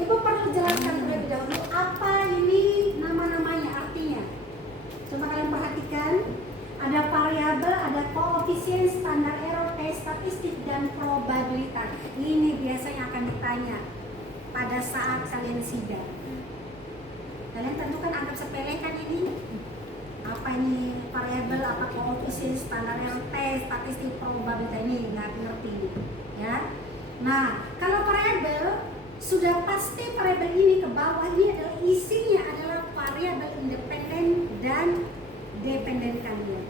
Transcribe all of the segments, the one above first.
Ibu perlu jelaskan terlebih dahulu apa ini nama-namanya, artinya. Coba kalian perhatikan, ada variabel, ada koefisien, standar error, tes statistik, dan probabilitas. Ini biasanya akan ditanya pada saat kalian sidang. Kalian tentu kan anggap sepele kan ini? Apa ini variabel, apa koefisien, standar error, tes statistik, probabilitas, ini nggak ngerti ya. Nah, kalau variabel sudah pasti variabel ini ke bawah ini adalah isinya adalah variabel independen dan dependen kalian.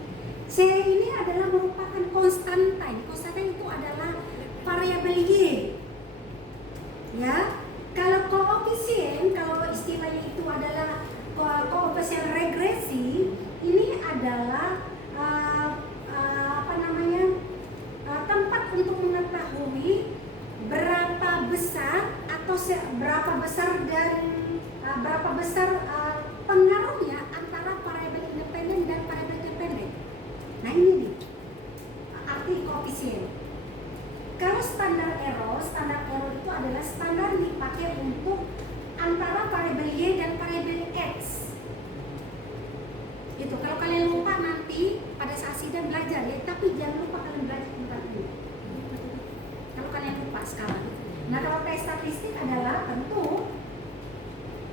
C ini adalah merupakan konstantan. Konstantan itu adalah variabel Y. Ya. Kalau koefisien, kalau istilahnya itu adalah koefisien regresi, ini adalah tempat untuk mengetahui berapa besar atau berapa besar pengaruhnya antara variabel independen dan variabel dependen. Nah ini nih arti koefisien. Kalau standar error itu adalah standar dipakai untuk antara variabel Y dan variabel X. Itu kalau kalian lupa nanti pada saat sidang belajar ya, tapi jangan lupa kalian belajar tentang ini. Kalau kalian lupa sekarang. Nah kalau tes statistik adalah tentu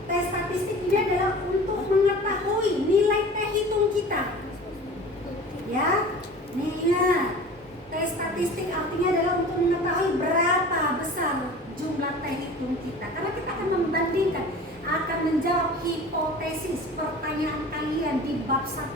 tes statistik ini adalah untuk mengetahui nilai T hitung kita. Ya, nih ingat. Tes statistik artinya adalah untuk mengetahui berapa besar jumlah T hitung kita. Karena kita akan membandingkan, akan menjawab hipotesis pertanyaan kalian di bab 1.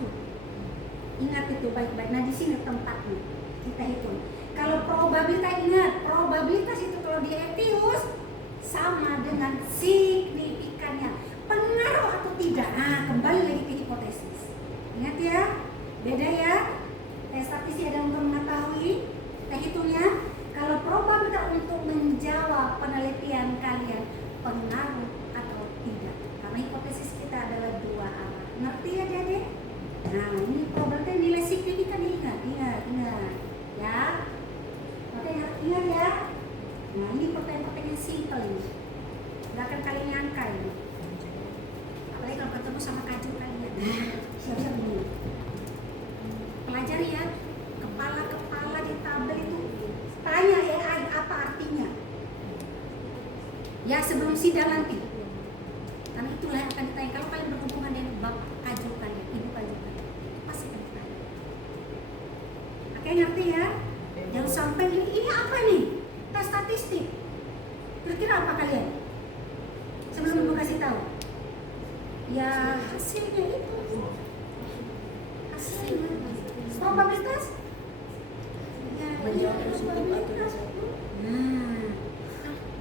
Ingat itu baik-baik. Nah di sini tempatnya kita hitung. Kalau probabilitas, ingat probabilitas itu kalau di Etius sama dengan signifikannya, pengaruh atau tidak. Nah kembali lagi ke hipotesis. Ingat ya, beda ya. Tes statistik ada untuk mengetahui T hitungnya. Kalau probabilitas untuk menjawab penelitian kalian, pengaruh atau tidak. Karena hipotesis kita adalah dua arah. Ngerti ya adik-adik? Nah ini probabilitas nilai signifikan, ingat ya. Oke, ingat ya. Nah ini pertanyaan-pertanyaan simpel ini. Gak akan kalian nyangka ini. Apalagi kalau ketemu sama kaju kalian. Siap-siap ini. Pelajari ya, kepala di tabel itu tanya AI apa artinya ya sebelum sidang nanti, karena itulah yang akan ditanya. Kalau kalian berhubungan dengan bab kaju kalian, ibu kaju kalian, pasti akan ditanya. Oke, ngerti ya? Jangan sampai ini apa nih? Tes statistik. Kira-kira apa kalian? Sebelum ibu kasih tahu, ya hasilnya itu. Probabilitas? Ya, probabilitas. Nah,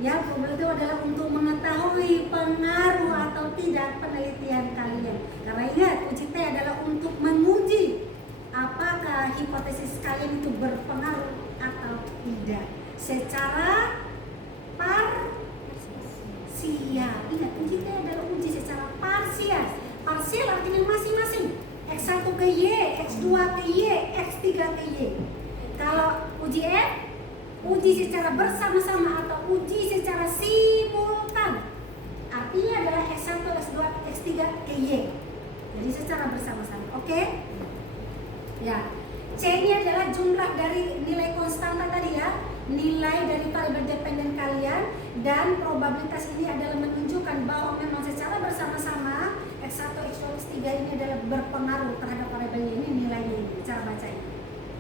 ya probabilitas itu adalah untuk mengetahui pengaruh atau tidak penelitian kalian. Karena ingat, uji T adalah untuk menguji apakah hipotesis kalian itu berpengaruh atau tidak secara parsial. Ingat, uji T adalah uji secara parsial. Parsial artinya masing-masing. X1 ke Y, X2 ke Y, X3 ke Y. Kalau uji F, uji secara bersama-sama atau uji secara simultan. Artinya adalah X1, X2, X3 ke Y. Jadi secara bersama-sama. Oke? Ya. C ini adalah jumlah dari nilai konstanta tadi ya. Nilai dari variabel dependen kalian, dan probabilitas ini adalah menunjukkan bahwa memang secara bersama-sama X1, X2, X3 ini adalah berpengaruh terhadap variabelnya ini, nilainya ini, cara baca ini.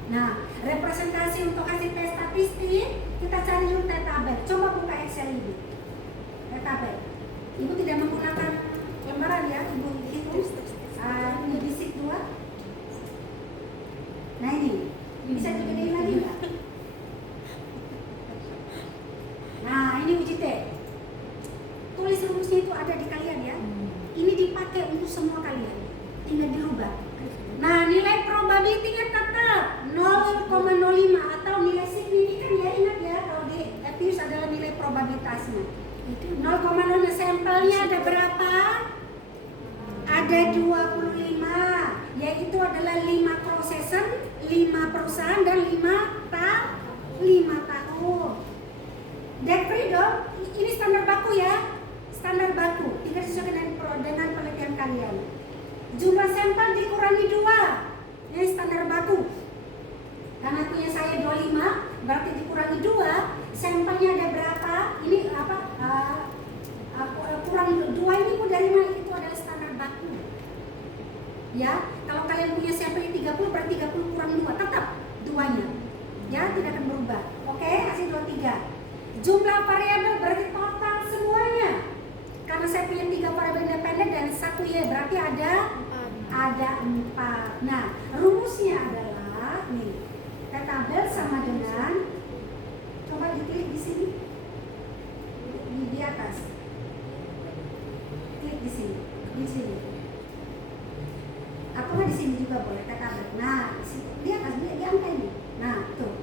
Nah, representasi untuk hasil tes statistik, kita cari dulu T tabel. Coba buka Excel ibu. T tabel. Ibu tidak menggunakan lembaran ya, ibu hitung. Ini di sheet 2. Nah ini, bisa digedein lagi nggak? Nah ini uji T. Tulis rumusnya itu ada di kalian ya. Ini dipakai untuk semua kalian, tinggal dirubah. Nah nilai probability-nya tetap 0,05 atau nilai signifikan ya, ingat ya, kalau di Epis adalah nilai probabilitasnya 0,05. Sampelnya ada berapa? Ada 25, yaitu adalah 5 processor, 5 perusahaan, dan 5 tahun. Dead freedom, ini standar baku ya. standar baku, tidak sesuai dengan penelitian kalian. Jumlah sampel dikurangi 2, ini standar baku. Karena punya saya 25, berarti dikurangi 2, sampelnya ada berapa? Ini apa? Kurang 2 ini mau dari mana? Itu adalah standar baku. Ya, kalau kalian punya sampelnya 30, berarti 30 kurang 2, tetap 2-nya. Ya, tidak akan berubah. Oke, hasil 23. Jumlah variabel berarti total semuanya. Karena saya punya 3 variabel independen dan 1 Y, berarti ada 4. Nah, rumusnya adalah nih. Tabel sama dengan, coba diklik di sini, di atas, klik di sini, atau nggak di sini juga boleh tabel. Nah, di atas di angka ini. Nah, tuh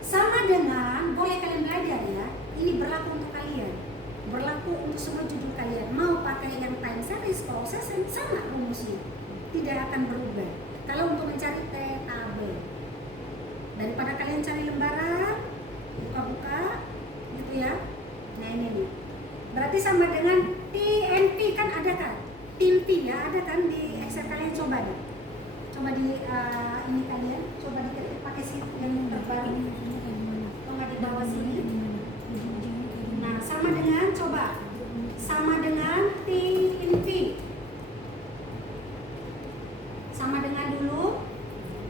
sama dengan, boleh kalian belajar ya. Ini berlaku untuk kalian, berlaku untuk semua judul kalian. Mau pakai yang time series, proses sama rumusnya, tidak akan berubah. Kalau untuk mencari tabel, daripada kalian cari lembaran, buka-buka, gitu ya. Nah ini nih, berarti sama dengan TNP kan ada kan? TNP ya ada kan di Excel kalian, coba deh. Coba di ini kalian, coba diketik pakai sheet yang terbaru. Atau nggak di bawah sini. Nah sama dengan, coba, sama dengan TNP. Sama dengan dulu,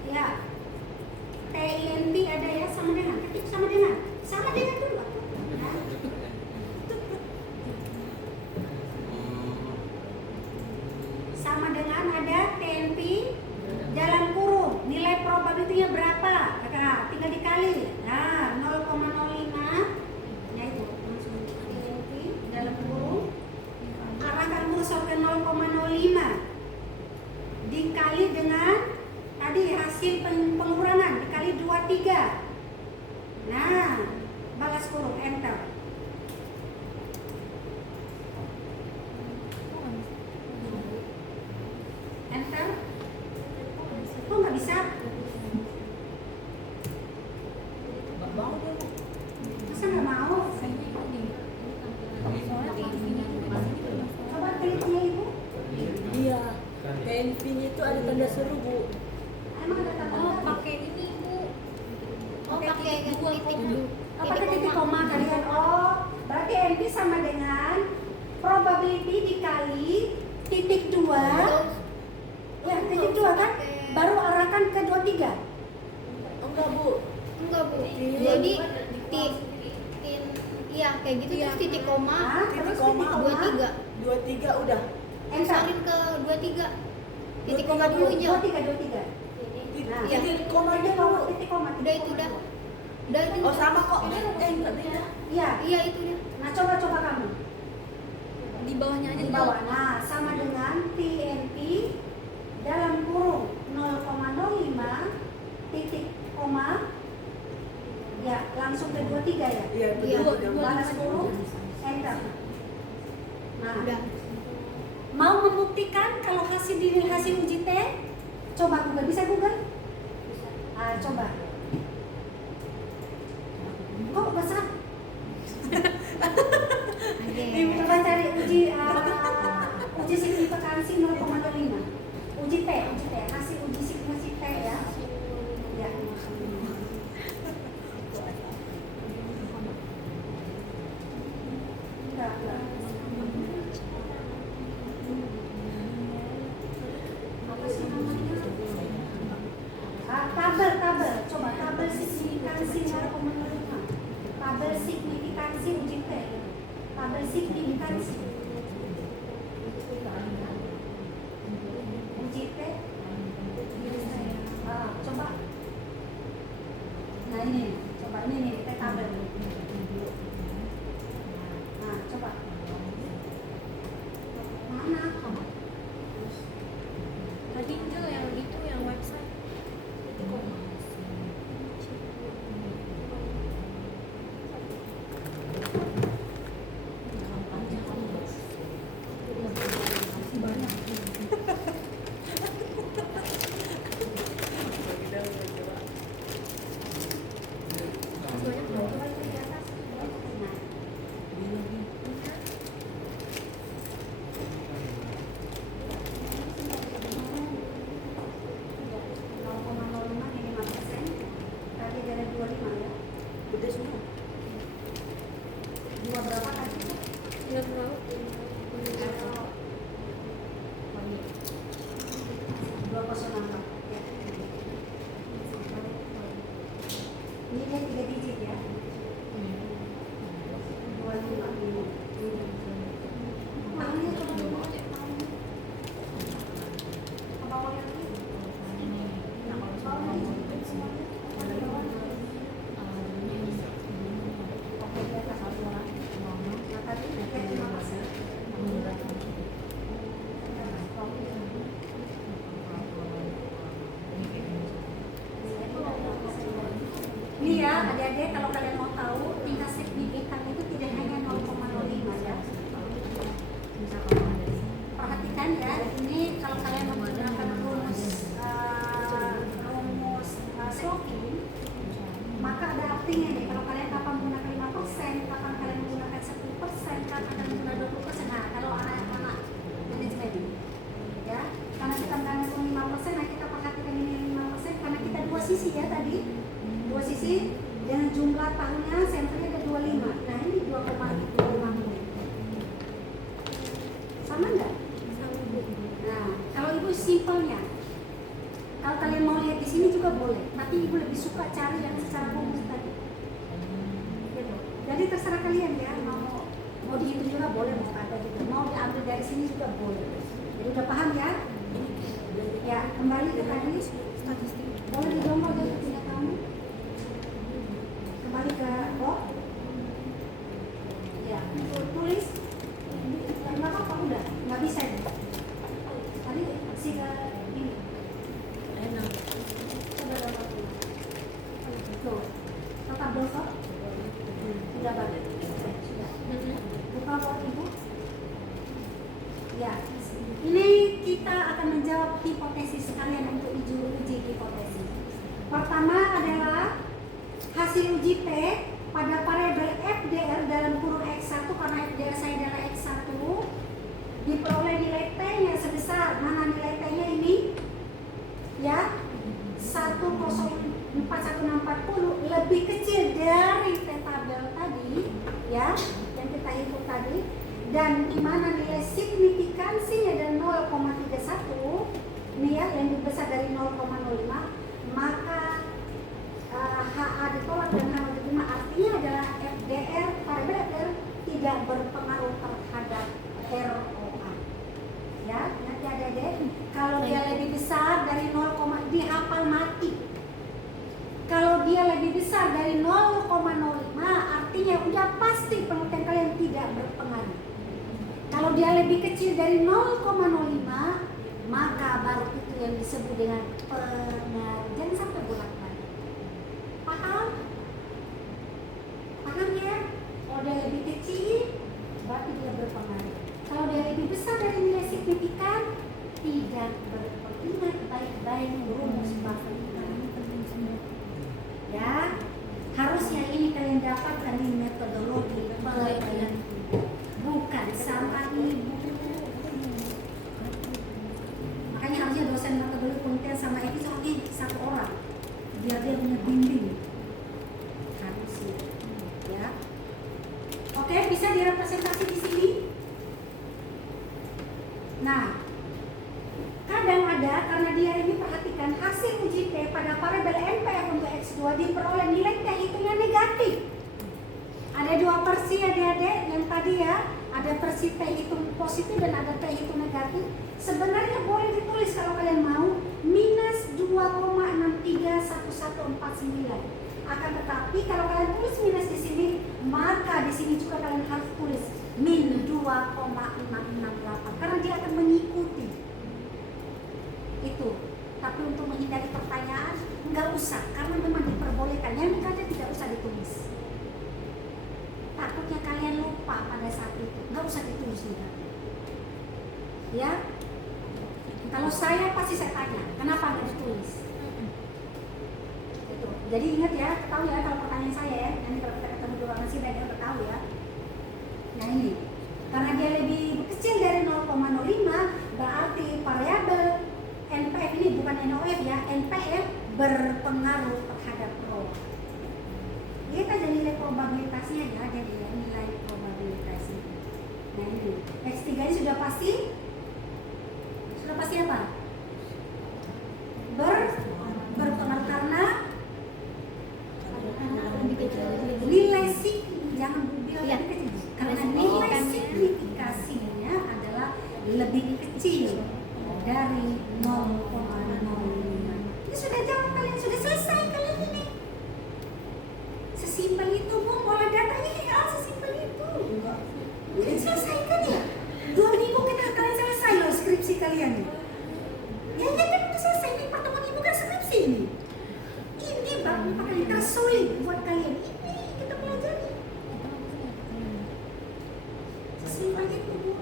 ya. TINP ada ya, sama dengan, ketik sama dengan dulu. Sama dengan ada TNP dalam kurung, nilai probability-nya berapa? Nah, tinggal dikali. Nah, 0,05. Ya itu, langsung TNP dalam kurung. Arahkan kursor ke 0,05 dikali dengan tadi hasil pengurangan dikali 23. Nah, balas kurung, enter. Enter. Kok nggak bisa? Masa nggak mau? Coba kliknya ibu. Iya, TNP-nya itu ada tanda seru, Bu. Emang ada tambah? Pakai ini Bu. Pakai titik dulu. Apa titik koma kalian? Oh, berarti NP sama dengan probability dikali titik 2. Ya, titik 2 kan? Baru arahkan ke 23. Enggak, Bu. Enggak Bu. Jadi iya kayak gitu terus titik koma. Titik koma 23. 23 udah. Besarin ke 23. Titik koma dulu hijau. 23. Nah, Iya. Titik koma aja, Bu. titik koma. Udah itu udah. Udah itu. Oh, sama kok. Enggak beda. Iya. Iya itu dia. Nah, coba kamu. Di bawahnya aja Di bawah. Nah, sama dengan TNP dalam kurung 0,05 titik koma. Ya, langsung ke 23 ya. Iya, Iya. betul. Balas kurung, enter. Nah, Udah. mau membuktikan kalau hasil uji T, coba Google, bisa Google? Ah, coba. Kok besar? Coba cari uji signifikansi 0,05. Uji T, hasil uji signifikansi T ya. Ya. Enggak. Apa sih namanya? Tabel. Coba tabel signifikansi 0,05. Tabel signifikansi uji T. Tabel signifikansi. Uji T. Coba. Nah ini, coba ini nih tabel. Nah, coba. Mana? Tadi Angel yang itu yang website. Nggak mau. Dua kosong enam. Ya. Ini dia 3 digit ya. 255. Maunya coba dulu. Ke bawah lagi. Oke, di atas satu orang. Nah, tadi dia 5%. Ini ya, adik-adik kalau kalian mau tahu tingkat signifikan itu tidak hanya 0,05 ya. Perhatikan ya, ini kalau kalian menggunakan rumus Slokin, maka ada artinya nih. Kalau kalian kapan menggunakan 5%, kapan kalian menggunakan 10%, kapan kalian menggunakan 20%. Nah, kalau anak-anak manajemen ya, karena kita menggunakan 5%, nah kita perhatikan ini 5% karena kita dua sisi ya tadi. Dua sisi dengan jumlah tahunnya sampelnya ada 25. Nah ini 2,25 menit. Sama enggak? Nah kalau ibu simpelnya, kalau kalian mau lihat di sini juga boleh. Tapi ibu lebih suka cari yang secara rumus tadi. Gitu. Jadi terserah kalian ya, mau dihitung juga boleh, mau ada juga, mau diambil dari sini juga boleh. Jadi udah paham ya? Ya kembali ke tadi statistik. Boleh didomol dari tidak kamu? Kembali ke blog ya, tulis nggak apa-apa, udah nggak bisa ini. Tadi kasih ke ini coba dapat tuh tetap dosa sudah balik sudah buka blog ibu ya. Ini kita akan menjawab hipotesis kalian untuk uji hipotesis. Pertama adalah hasil uji T pada variabel FDR dalam kurung X1, karena FDR saya adalah X1, diperoleh nilai T-nya sebesar, mana nilai T-nya ini? Ya, 1041640 lebih kecil dari T tabel tadi, ya, yang kita hitung tadi, dan di mana nilai signifikansinya dan 0,31, ini ya, yang lebih besar dari 0,05, maka HA ditolak dan HA diterima. Artinya adalah FDR variabel FDR tidak berpengaruh terhadap ROA. Ya, nanti adik-adik, kalau dia lebih besar dari 0, dihafal mati. Kalau dia lebih besar dari 0,05, artinya udah pasti penelitian kalian tidak berpengaruh. Kalau dia lebih kecil dari 0,05, maka baru itu yang disebut dengan pengaruh. Jangan sampai bolak-balik. Paham? Paham ya? Kalau dia lebih kecil, berarti dia berpengaruh. Kalau dia lebih besar dari nilai signifikan, tidak berpengaruh. Ingat baik-baik rumus Buffett. Ya, harusnya ini kalian dapatkan di metodologi penelitian, bukan sama ibu. Makanya harusnya dosen metodologi penelitian sama itu satu orang, biar dia punya bimbing. Harusnya, ya. Oke, bisa direpresentasi di sini. Nah, kadang ada karena dia ini perhatikan hasil uji T pada variabel NPF untuk X2 diperoleh nilai T hitungnya negatif. Ada dua versi adik-adik yang tadi ya, ada versi T hitung positif dan ada T hitung negatif. Sebenarnya boleh ditulis kalau kalian mau minus 2,631149. Akan tetapi kalau kalian tulis minus di sini, maka di sini juga kalian harus tulis min 2,668 karena dia akan mengikuti itu. Tapi untuk menghindari pertanyaan nggak usah, karena memang diperbolehkan. Yang ada tidak usah ditulis. Takutnya kalian lupa pada saat itu, nggak usah ditulis juga. Ya, kalau saya pasti saya tanya, kenapa nggak ditulis? Itu. Jadi ingat ya, tahu ya kalau pertanyaan saya ya, nanti kalau kita ketemu di ruangan sidang kita tahu ya. Nah ini, karena dia lebih kecil dari 0,05, berarti variabel NPF ini bukan NOF ya, NPF berpengaruh terhadap ROA. Lihat aja nilai probabilitasnya ya, jadi ya, nilai probabilitasnya. X3 ini sudah pasti apa? Berpengaruh karena nilai jangan bilang Iya. lebih kecil. Karena nilai signifikasinya adalah lebih kecil dari 0,05. Ini sudah jawab kalian, sudah selesai kalian ini. Sesimpel itu Bu, pola datanya ya sesimpel itu. Udah selesai kan ya? 2 minggu kalian selesai loh skripsi kalian. Ya kan udah selesai nih, pertemuan ibu kan skripsi ini. Ini baru pakai tersulit buat kalian. Ini kita pelajari. Sesimpel itu Bu.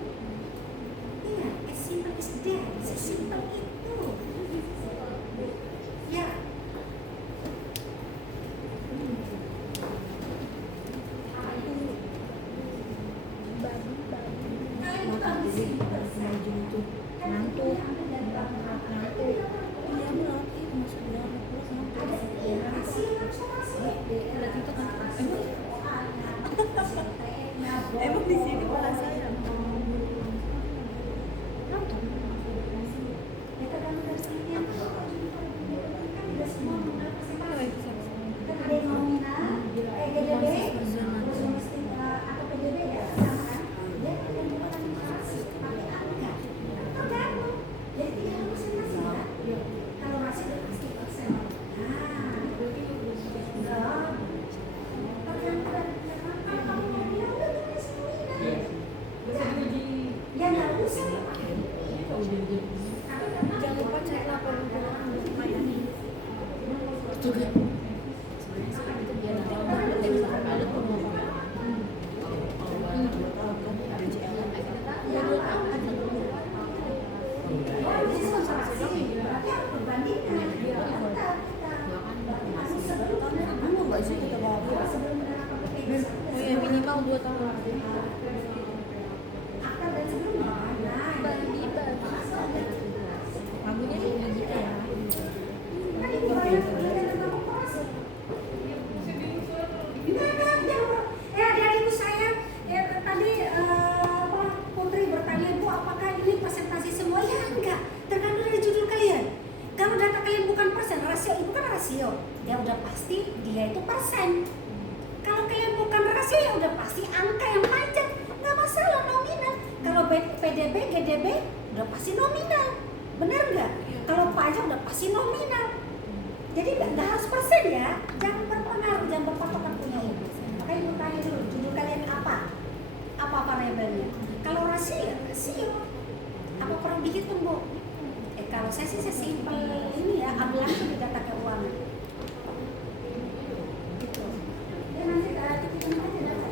Iya, as simple as that. Sesimpel itu. Ya. Kalian bukan di sini selesai. Ngantuk. Iya benar, itu maksudnya emang di sini malah saya jangan lupa cek laporan keuangan untuk Mayani. Oh ya minimal 2 tahun. Lagunya sih nggak gitu ya. Adik-adikku saya tadi Putri bertanya, Bu, apakah ini presentasi semua? Ya enggak, tergantung dari judul kalian. Kalau data kalian bukan persen, rasio itu kan rasio, ya udah pasti dia itu persen. Kalau kalian bukan rasio ya udah pasti angka yang panjang, nggak masalah nominal. Kalau PDB, GDB udah pasti nominal, benar nggak? Kalau pajak udah pasti nominal. Jadi nggak harus persen ya, jangan berpengaruh, jangan berpatokan punya ibu. Makanya ibu tanya dulu, judul kalian apa? Apa variabelnya? Kalau rasio ya rasio. Apa perlu dihitung Bu? Kalau saya sih sesimpel ini ya, ambil langsung di data keuangan. Gitu. Ya nanti kita aja data.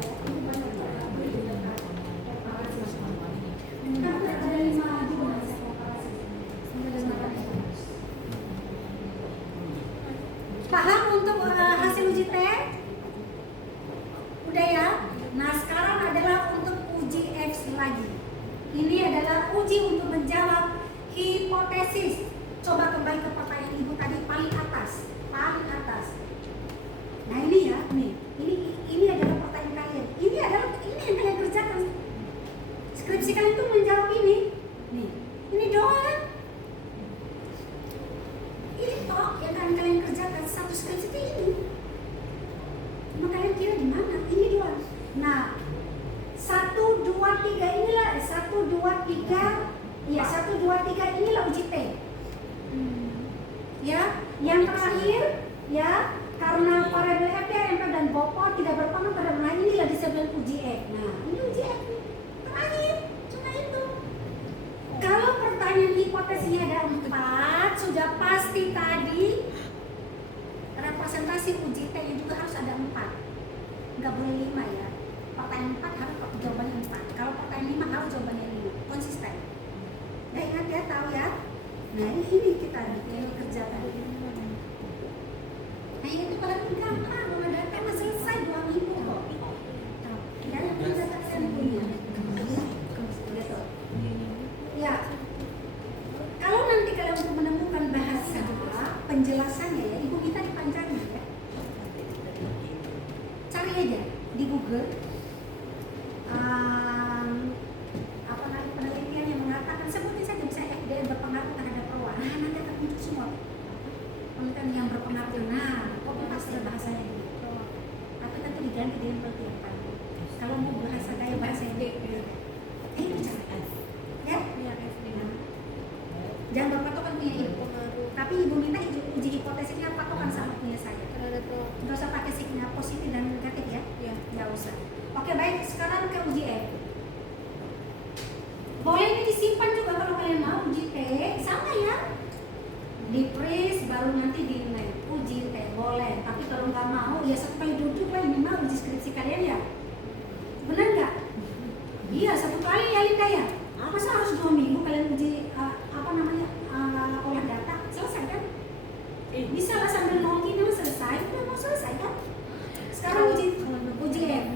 Ada 5 juga saya komparasi. Paham untuk hasil uji T? Udah ya? Nah sekarang adalah untuk uji F lagi. Ini adalah uji untuk menjawab hipotesis. Coba kembali ke pertanyaan ibu tadi paling atas. Nah ini ya, ini adalah pertanyaan kalian. Ini yang kalian kerjakan. Skripsi kalian itu menjawab ini. Nih, ini doang. Ini toh yang kalian kerjakan satu skripsi itu ini. Cuma kalian kira di mana? Ini doang. Nah, 1, 2, 3 inilah 1, 2, 3. Ya, 1, 2, 3 inilah uji T. Ya, yang terakhir ya, karena variabel F, MP dan BOPO tidak berpengaruh pada mana, inilah disebut uji F. Nah, ini uji F terakhir, cuma itu. Kalau pertanyaan hipotesisnya ada 4, sudah pasti tadi representasi uji T-nya juga harus ada 4. Nggak boleh 5 ya. Pertanyaan 4 harus jawabannya 4. Kalau pertanyaan 5 harus jawabannya 5. Konsisten. Nah ingat ya, tahu ya. Nah ini kita kerjakan. Nah ini tuh paling gampang. Kalau data mah selesai 2 minggu kok. Ya, kita data kalian punya. Gitu. Ya. Kalau nanti kalian untuk menemukan bahasa penjelasannya ya, ibu minta dipanjangin ya. Cari aja di Google. yang berpengaruh. Nah, copy paste bahasanya gitu. Tapi nanti diganti dengan peltiapan. Kalau mau bahasa kayak bahasa Indonesia, ya? Jangan berpatokan punya ibu. Tapi ibu minta uji hipotesisnya patokan sama punya saya. Nggak usah pakai signal positif dan negatif ya? Iya. Nggak usah. Oke baik, sekarang ke uji F. Boleh ini disimpan juga kalau kalian mau. Uji T sama ya. Di freeze baru nanti dinilai. Uji T boleh. Tapi kalau nggak mau ya satu kali duduk lah minimal uji skripsi kalian ya. Benar nggak? Iya, satu kali ya Linda ya. Masa harus 2 minggu kalian uji olah data? Selesai kan? Bisa lah sambil nongki memang selesai. Udah mau selesai kan? Sekarang uji F.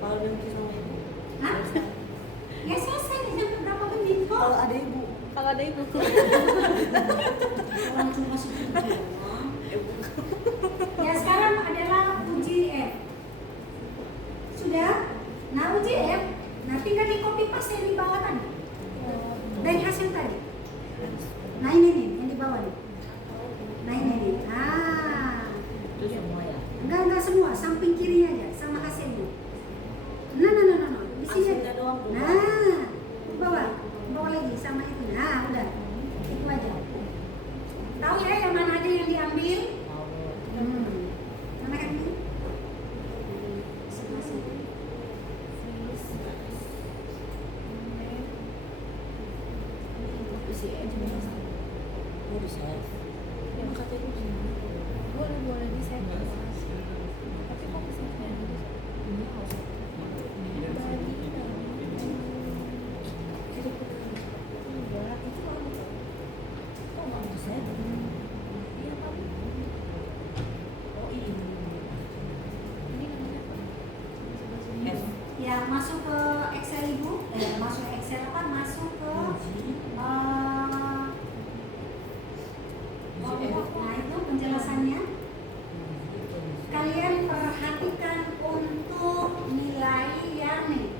Kalau nanti sama ibu. Hah? Ya selesai nih sampai berapa menit kok? Kalau ada ibu. Orang cuma masuk doang. Ya sekarang adalah uji F. Sudah? Nah uji F, nah tinggal di copy paste yang di bawah tadi. Dari hasil tadi. Nah ini nih, yang di bawah nih. Nah ini nih. Itu semua ya. Enggak semua, samping kiri aja sama hasilnya. Nah. Di sini. Hasilnya doang, Bu. Nah, bawa lagi sama itu. Nah, udah. Itu aja. Tahu ya yang mana aja yang diambil? Mana kan ini? Sebelah sini. Isi aja. Oh, bisa. Yang katanya boleh di save. Tapi kok bisa Ya, masuk ke Excel Ibu. Masuk ke Excel apa? Masuk ke nah itu penjelasannya. Kalian perhatikan untuk nilai yang nih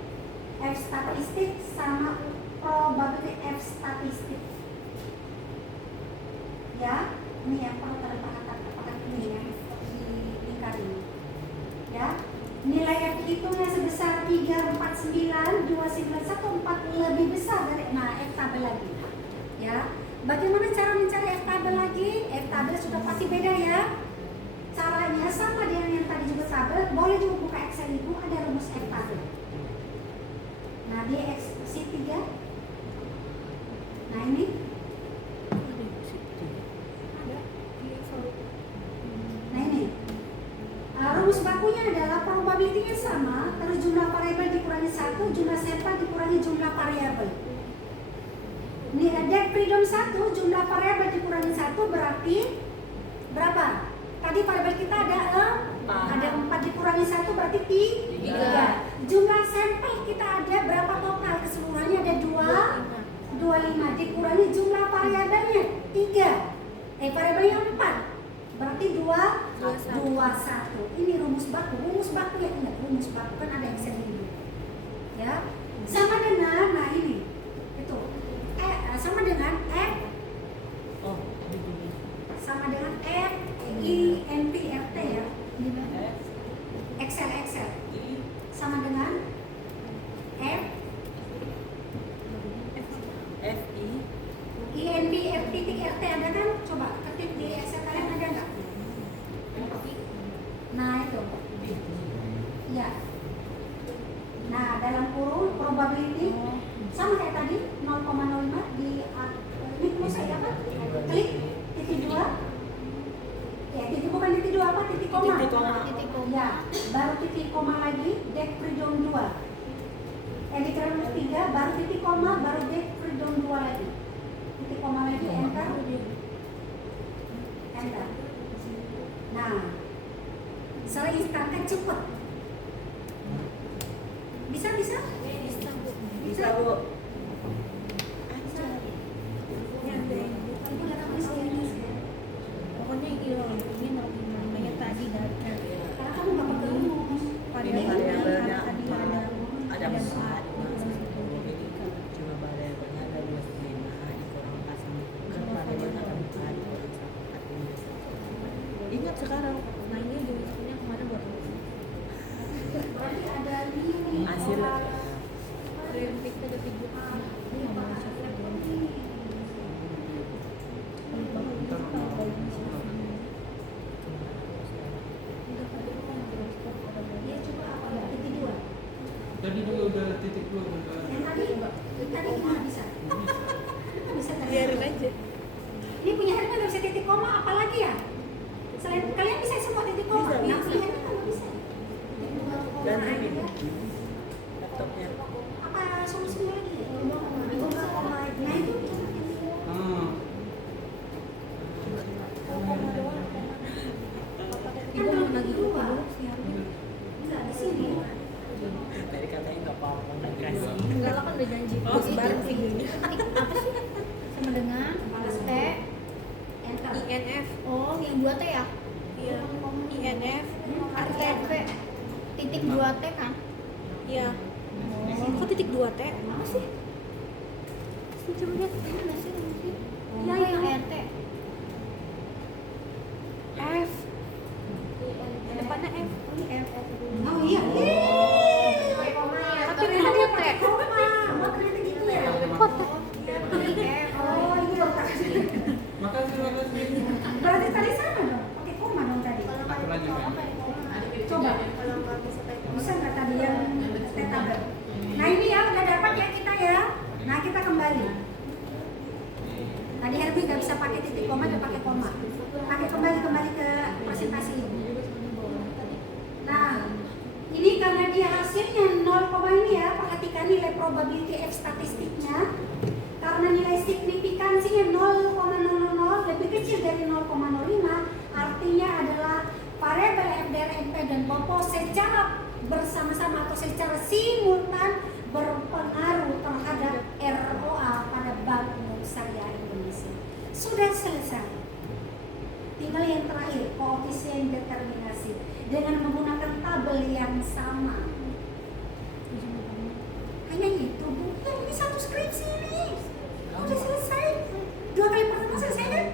F statistik sama probability F statistik. Ya, ini yang perlu terpakat ini ya di lingkar ini. Ya, nilai F hitungnya sebesar 349, 291, 4 lebih besar dari F tabel lagi. Ya, bagaimana cara mencari F tabel lagi? F tabel sudah pasti beda ya. Caranya sama dengan yang tadi juga tabel. Boleh juga buka Excel Ibu, ada rumus F tabel. Nah, di sheet 3. Nah, ini rumus bakunya adalah probability-nya sama, terus jumlah variabel dikurangi 1, jumlah sampel dikurangi jumlah variabel. Ini depth freedom 1, jumlah variabel dikurangi 1 berarti berapa? Tadi variabel kita ada 4 dikurangi 1 berarti 3. Jumlah sampel kita ada berapa total keseluruhannya? Ada 25 dikurangi jumlah variabelnya 3. Variabelnya 4. Berarti 21. Ini rumus baku ya ingat rumus baku kan ada Excel ini. Ya. Sama dengan ini. Itu. Sama dengan F. Sama dengan F I N P F T ya. Excel. Sama dengan F I N P F titik R T ada kan? Coba ketik di Excel kalian ada nggak? Nah itu, ya. Nah dalam kurung probability sama kayak tadi 0,05 di ini perlu saya apa? Klik titik 2. Ya titik bukan titik 2 apa? Titik koma. Ya, baru titik koma lagi depth freedom 2. Editor 3 baru titik koma baru depth freedom 2 lagi. Titik koma lagi enter. Nah, secara instan kan cepet. Bisa? Bisa, Bu. pokoknya ini namanya tadi dari Karena kamu nggak pakai rumus. Variabelnya tadi ada 4. Cuma variabelnya ada 25 dikurang 4 variabelnya ada 4 dikurang 1. sekarang. Nah ini jurusannya kemana buat Berarti ada ini. Hasil. Olympic ada 7. Dia coba apa ya? Titik dua. Tadi juga udah titik 2 benar. Yang tadi gimana bisa? Bisa tadi. Biarin aja. Ini punya Herman nggak bisa titik koma, apalagi ya? Selain kalian bisa semua titik koma, Bisa, yang bisa. punya Herman nggak bisa. Dan ini laptopnya. Apa solusinya lagi? Nah itu Ah. kan kalau lagi dua, enggak di sini. Tadi katanya nggak apa-apa, nggak dikasih. Enggak lah kan udah janji. Oh, Bareng iya. videonya. Apa sih? Sama dengan T. Enter. INF. Oh, yang 2T ya? Iya. INF. RTP. Titik 2T kan? Iya. Kok titik 2T? Apa sih? Coba lihat. Ini nggak sih? Ini sih? Iya, Oh, yang RT. F. Depannya F. Oh iya. Tapi memangnya T. Koma, mau ternyata gitu ya. Kok T? Oh ini baru tahu. Makasih. Berarti tadi sama dong, pakai koma dong tadi. Satu lagi Pak. Coba. Bisa nggak tadi yang tetabel? Nah ini ya udah dapat ya kita ya. Nah kita kembali. Tadi Herbie nggak bisa pakai titik koma, dia pakai koma. Pakai kembali ke presentasi ini. Nah ini karena dia hasilnya 0, ini ya, perhatikan nilai probability F statistiknya. Karena nilai signifikansinya 0,00 lebih kecil dari 0,05, artinya adalah variabel FDR, NP dan BOPO secara bersama-sama atau secara simultan berpengaruh terhadap ROA pada Bank Umum Syariah Indonesia. Sudah selesai. Tinggal yang terakhir, koefisien determinasi dengan menggunakan tabel yang sama. Hanya itu, Bu. Ya, ini satu skripsi ini. Udah selesai. 2 kali pertemuan selesai kan?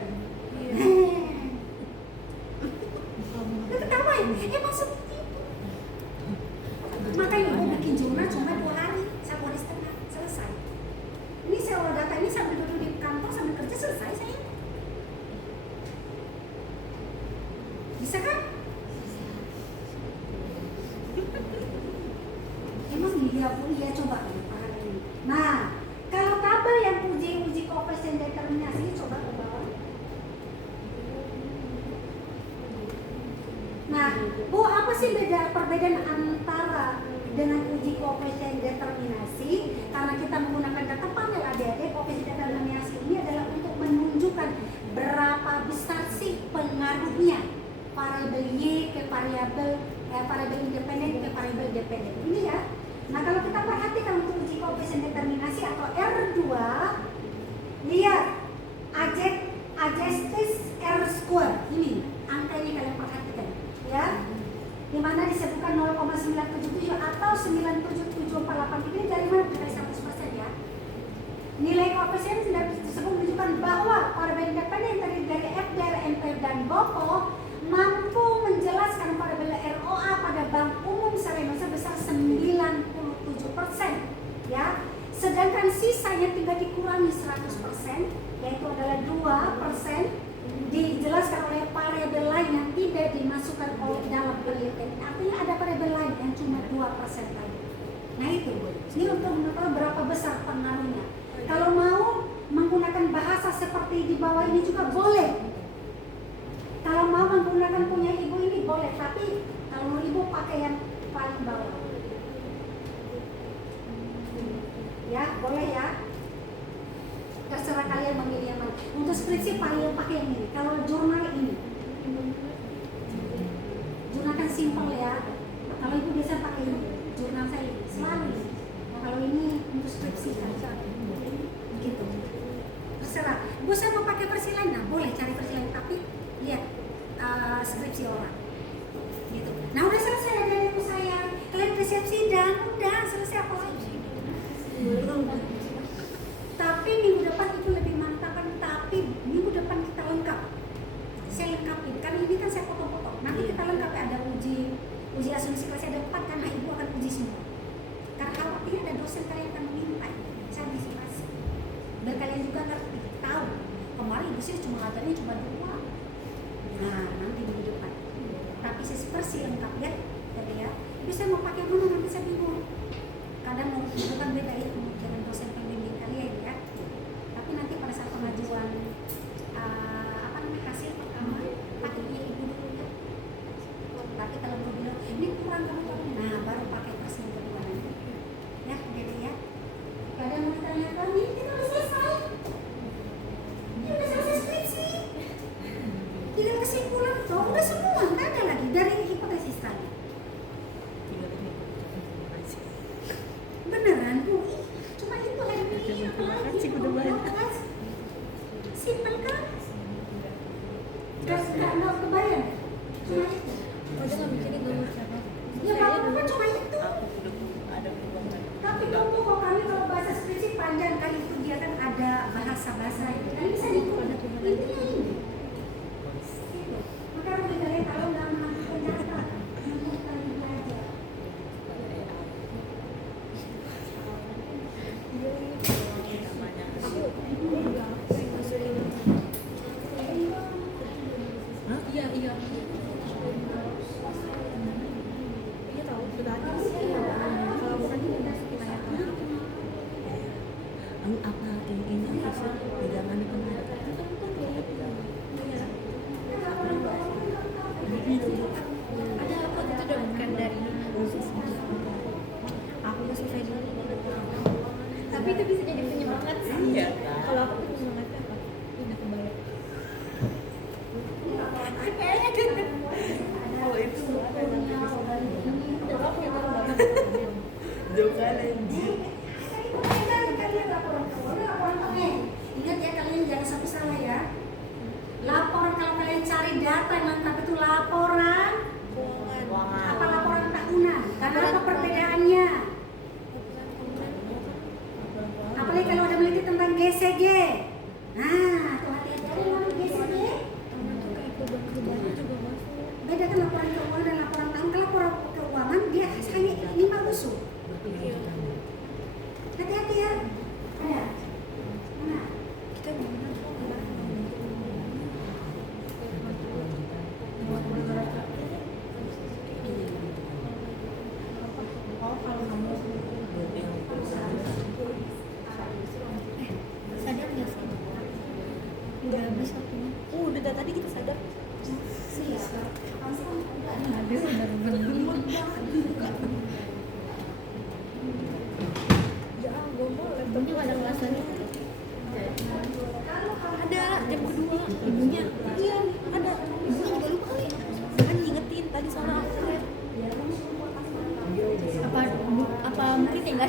Udah ketawa ya? Emang seperti itu. Makanya Ibu bikin jurnal cuma 2 hari, 1 hari setengah, selesai. Ini saya olah data ini sambil duduk di kantor sambil kerja selesai saya. Bisa kan? Emang iya Bu, iya coba ini. Nah, kalau tabel yang uji koefisien determinasi coba ke bawah. Nah, Bu, apa sih perbedaan antara dengan uji koefisien determinasi? Karena kita menggunakan data panel adik-adik, koefisien determinasi ini adalah untuk menunjukkan berapa besar sih pengaruhnya variabel Y ke variabel independen ke variabel dependen. Ini ya. Nah, kalau kita perhatikan untuk uji koefisien determinasi atau R2, lihat adjusted R square ini angkanya kalian perhatikan ya, dimana disebutkan 0,977 atau 97748 ini dari mana? Dari 100% ya. Nilai koefisien tersebut menunjukkan bahwa variabel independen terdiri dari FDR, NPR dan BOPO mampu menjelaskan variabel ROA pada Bank Umum Syariah Indonesia besar 97% ya. Sedangkan sisanya tinggal dikurangi 100%, yaitu adalah 2% dijelaskan oleh variabel lain yang tidak dimasukkan oleh dalam penelitian. Artinya ada variabel lain yang cuma 2% tadi. Nah itu, ini untuk mengetahui berapa besar pengaruhnya. Kalau mau menggunakan bahasa seperti di bawah ini juga boleh. Kalau mau menggunakan punya ibu ini boleh, tapi kalau mau ibu pakai yang paling bawah. Ya, boleh ya. Terserah kalian memilih yang mana. Untuk skripsi pakai yang ini. Kalau jurnal ini, jurnal kan simpel ya. Kalau ibu biasa pakai ini, jurnal saya ini selalu ini. Nah, kalau ini untuk skripsi kan, gitu. Terserah. Bu saya mau pakai versi lain, nah boleh cari versi lain. Tapi lihat skripsi orang. Gitu. Nah udah selesai ya dari ibu saya. Kalian resepsi dan udah selesai apa lagi? Tapi minggu depan itu lebih mantap kan, tapi minggu depan kita lengkap. Saya lengkapin, kan ini kan saya foto-foto. dosen kalian akan meminta saya antisipasi. Dan kalian juga ngerti, tahu kemarin ibu sih cuma ngajarnya cuma 2. Nah nanti di depan. Tapi versi lengkap ya, jadi ya. Ibu saya mau pakai mana nanti saya bingung. Kadang mau itu kan beda ya pemikiran dosen pembimbing kalian ya. Tapi nanti pada saat pengajuan hasil pertama pakai punya ibu dulu ya. Tapi kalau mau bilang ini kurang kamu, nah baru pakai versi yang kedua nanti. Ya, jadi ya. Kadang mau ditanyakan ini kita udah selesai. Ini udah selesai skripsi. Tinggal kesimpulan toh udah semua, nggak ada lagi dari hipotesis tadi. Beneran Bu, cuma itu hari ini apalagi simpel kan? Nggak kebayang, cuma itu. Oh, dia nggak mikirin nomor siapa? Ya nggak apa-apa, cuma itu. Aku udah ada peluang. Tapi kamu kok kami kalau bahasa skripsi panjang kali itu dia kan ada bahasa-bahasa itu kan bisa diikuti. Intinya ini. Gitu. Maka lebih kalian kalau nggak melakukan data, nanti kalian belajar. Iya. Iya tahu, sudah ada. Kalau bukan itu masukin aja. Apa ini apa sih? Bidangan kan ada. Ada apa itu udah bukan dari aku mau selesai dulu. Tapi itu bisa jadi penyemangat sih. Iya kan? Kalau aku penyemangatnya apa? Udah kebayang. Oh itu ada nanti Udah aku yang tahu banget. jauh kan anjir. Ingat ya kalian jangan sampai salah ya. Laporan kalau kalian cari data mantap itu laporan apa laporan tahunan. Karena apa perbedaannya? Apalagi kalau ada meneliti tentang GCG. Nah, tuh hati-hati ada yang namanya GCG. Beda kan laporan keuangan dan laporan tahun. Kalau laporan keuangan dia hanya 5 usul. Hati-hati ya. Ada. Mana? Kita mau Sadar nggak sih? Udah habis waktunya. udah tadi kita sadar. Ya, gue mau laptopnya ada kelasannya. Ada jam kedua ibunya. Iya, ada. Ibunya juga lupa kali. Kan ngingetin tadi soalnya aku lihat. Apa mungkin tinggal?